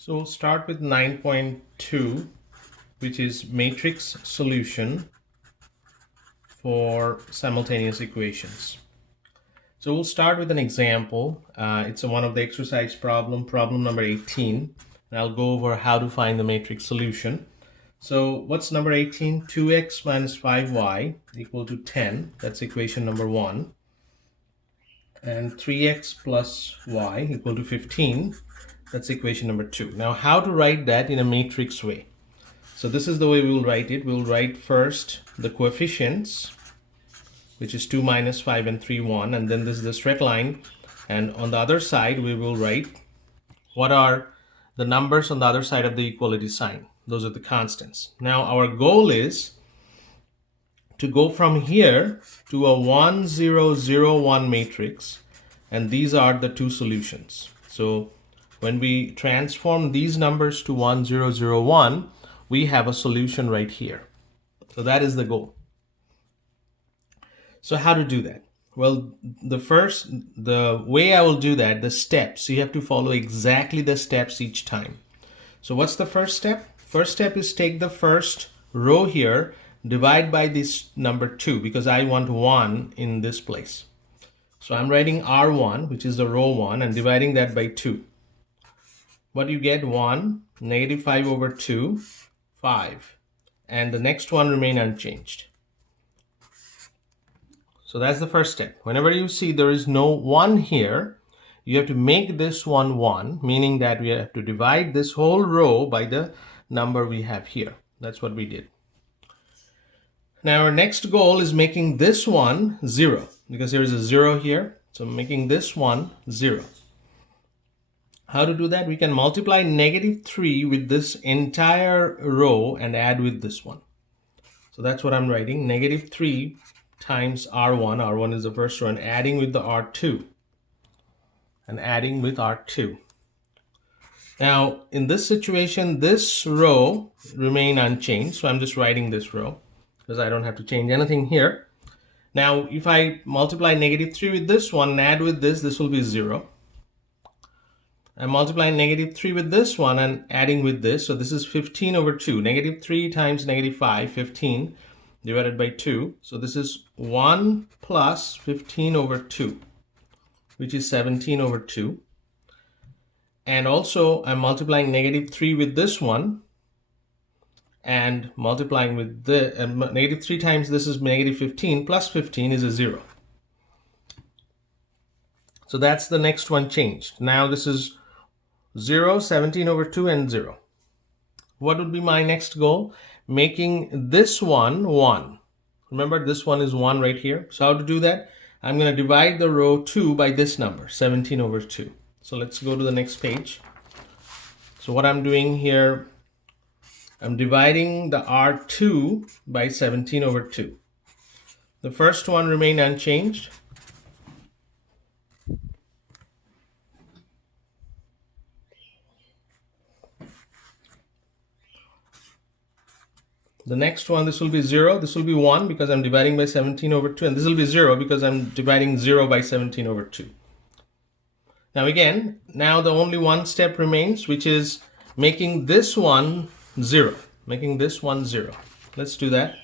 So we'll start with 9.2, which is matrix solution for simultaneous equations. So we'll start with an example. It's one of the exercise problem number 18. And I'll go over how to find the matrix solution. So what's number 18? 2x minus 5y equal to 10. That's equation number 1. And 3x plus y equal to 15. That's equation number 2. Now, how to write that in a matrix way? So this is the way we will write it. We will write first the coefficients, which is 2, minus 5, and 3, 1. And then this is the straight line. And on the other side, we will write what are the numbers on the other side of the equality sign. Those are the constants. Now, our goal is to go from here to a 1, 0, 0, 1 matrix. And these are the two solutions. So when we transform these numbers to 1, 0, 0, 1, we have a solution right here. So that is the goal. So how to do that? Well, the way I will do that, the steps, you have to follow exactly the steps each time. So what's the first step? First step is take the first row here, divide by this number 2, because I want 1 in this place. So I'm writing R1, which is the row 1, and dividing that by 2. What do you get? 1, negative 5 over 2, 5. And the next one remain unchanged. So that's the first step. Whenever you see there is no 1 here, you have to make this one 1, meaning that we have to divide this whole row by the number we have here. That's what we did. Now our next goal is making this one 0, because there is a 0 here. So making this one 0. How to do that? We can multiply negative 3 with this entire row and add with this one. So that's what I'm writing. Negative 3 times R1. R1 is the first row, and adding with the R2. And adding with R2. Now, in this situation, this row remain unchanged. So I'm just writing this row because I don't have to change anything here. Now, if I multiply negative 3 with this one and add with this will be 0. I'm multiplying negative 3 with this one and adding with this. So this is 15 over 2. Negative 3 times negative 5, 15 divided by 2. So this is 1 plus 15 over 2, which is 17 over 2. And also I'm multiplying negative 3 with this one and multiplying with the negative 3 times this is negative 15 plus 15 is a 0. So that's the next one changed. Now this is 0, 17 over 2, and 0. What would be my next goal? Making this one 1. Remember, this one is 1 right here. So how to do that? I'm going to divide the row 2 by this number, 17 over 2. So let's go to the next page. So what I'm doing here, I'm dividing the R2 by 17 over 2. The first one remain unchanged. The next one, this will be 0. This will be 1 because I'm dividing by 17 over 2. And this will be 0 because I'm dividing 0 by 17 over 2. Now again, now the only one step remains, which is making this one 0. Making this one 0. Let's do that.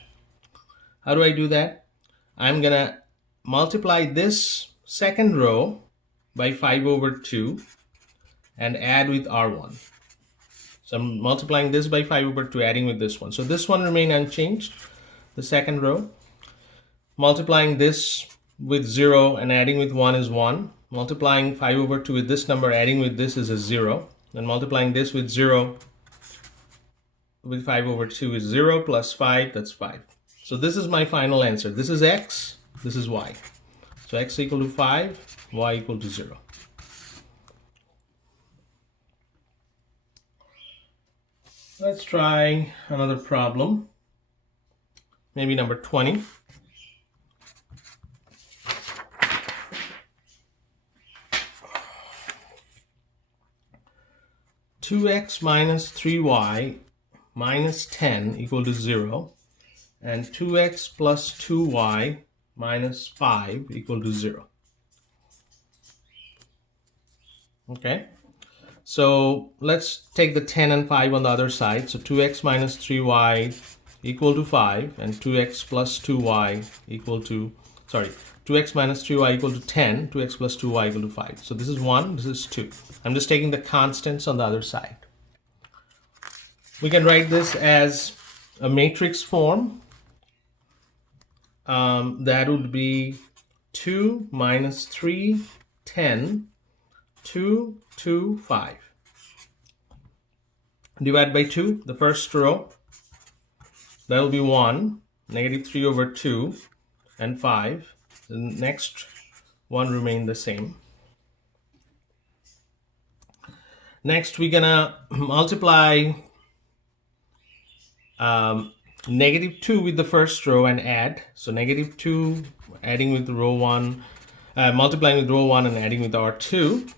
How do I do that? I'm going to multiply this second row by 5 over 2 and add with R1. So I'm multiplying this by 5 over 2, adding with this one. So this one remain unchanged, the second row. Multiplying this with 0 and adding with 1 is 1. Multiplying 5 over 2 with this number, adding with this is a 0. And multiplying this with 0 with 5 over 2 is 0 plus 5, that's 5. So this is my final answer. This is x, this is y. So x equal to 5, y equal to 0. Let's try another problem, maybe number 20. Two x minus 3y minus 10 equal to 0, and 2x plus 2y minus 5 equal to 0. Okay, So let's take the 10 and 5 on the other side. So 2x minus 3y equal to 5, and 2x plus 2y equal to, 2x minus 3y equal to 10, 2x plus 2y equal to 5. So this is 1, this is 2. I'm just taking the constants on the other side. We can write this as a matrix form. That would be 2 minus 3, 10, 2, 2, 5. Divide by 2, the first row. That will be 1, negative 3 over 2, and 5. The next one remain the same. Next, we're gonna multiply negative 2 with the first row and add. So negative 2 adding with row 1, multiplying with row 1 and adding with R2.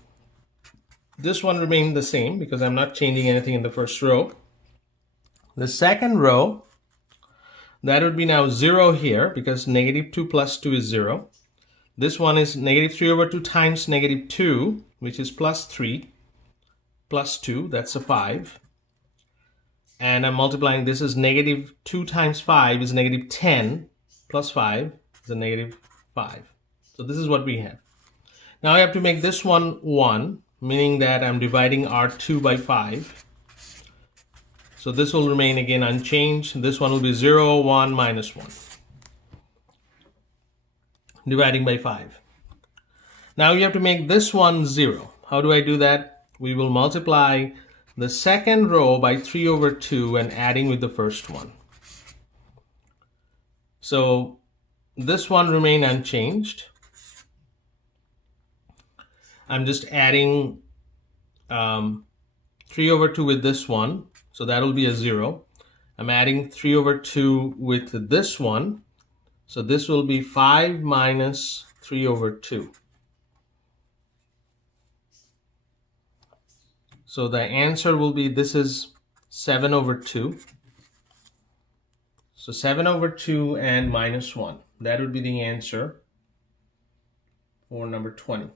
This one remained the same because I'm not changing anything in the first row. The second row, that would be now 0 here because negative 2 plus 2 is 0. This one is negative 3 over 2 times negative 2, which is plus 3, plus 2, that's a 5. And I'm multiplying, this is negative 2 times 5 is negative 10, plus 5 is a negative 5. So this is what we have. Now I have to make this one 1, meaning that I'm dividing R2 by 5. So this will remain again unchanged. This one will be 0, 1, minus 1. Dividing by 5. Now you have to make this one 0. How do I do that? We will multiply the second row by 3 over 2 and adding with the first one. So this one remain unchanged. I'm just adding 3 over 2 with this one, so that will be a 0. I'm adding 3 over 2 with this one, so this will be 5 minus 3 over 2. So the answer will be, this is 7 over 2. So 7 over 2 and minus 1. That would be the answer for number 20.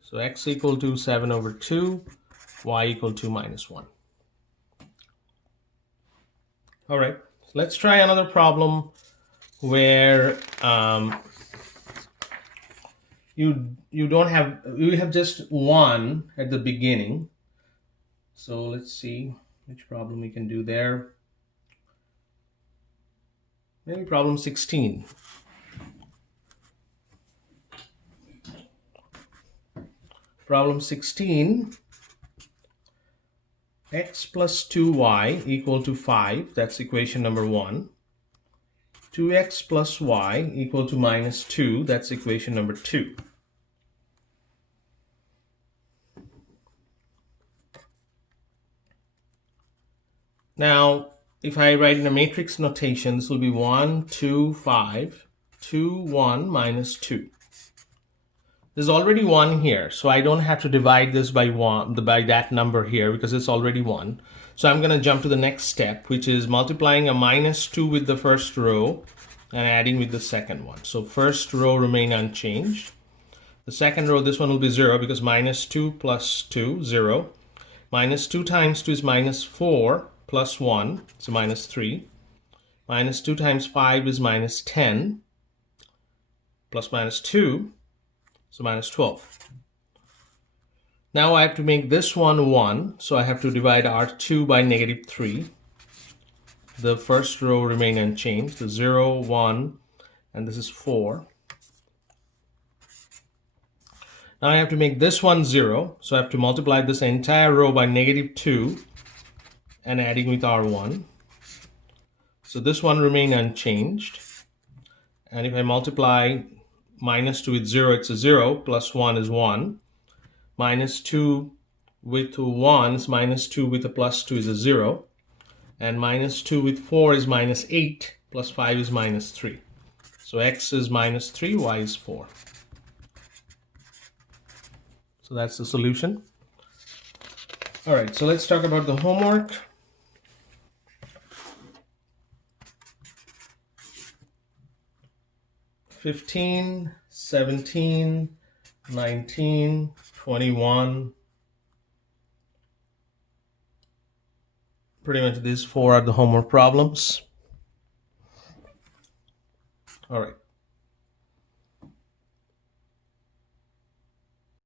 So x equal to 7 over 2, y equal to minus 1. All right, let's try another problem where you have just 1 at the beginning. So let's see which problem we can do there. Maybe problem 16. Problem 16, x plus 2y equal to 5, that's equation number 1. 2x plus y equal to minus 2, that's equation number 2. Now, if I write in a matrix notation, this will be 1, 2, 5, 2, 1, minus 2. There's already 1 here, so I don't have to divide this by that number here because it's already 1. So I'm going to jump to the next step, which is multiplying a minus 2 with the first row and adding with the second one. So first row remain unchanged. The second row, this one will be 0 because minus 2 plus 2, 0. Minus 2 times 2 is minus 4 plus 1, so minus 3. Minus 2 times 5 is minus 10 plus minus 2. So minus 12. Now I have to make this one 1, so I have to divide R2 by negative 3. The first row remain unchanged, the 0, 1, and this is 4. Now I have to make this one 0, so I have to multiply this entire row by negative 2 and adding with R1. So this one remain unchanged. And if I multiply minus 2 with 0, it's a 0, plus 1 is 1. Minus 2 with 1 is minus 2 with a plus 2 is a 0. And minus 2 with 4 is minus 8, plus 5 is minus 3. So x is minus 3, y is 4. So that's the solution. All right, so let's talk about the homework. (15, 17, 19, 21. Pretty much these 4 are the homework problems. All right.